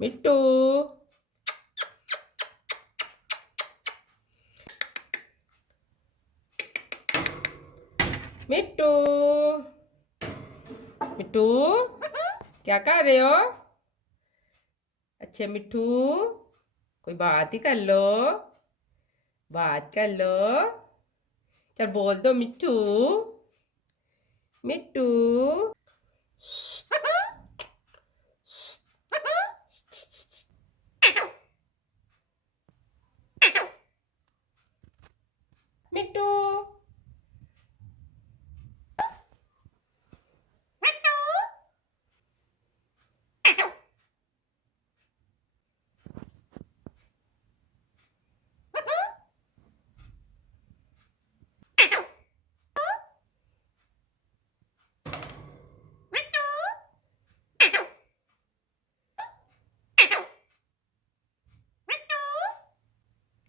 मिट्टू। मिट्टू। मिट्टू, क्या कर रहे हो? अच्छे मिट्टू, कोई बात ही कर लो। बात कर लो। चल बोल दो मिट्टू। मिट्टू। मिट्टू।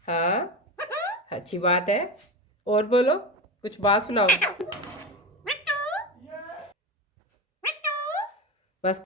हाँ, अच्छी बात है। और बोलो, कुछ बात सुनाओ। बस।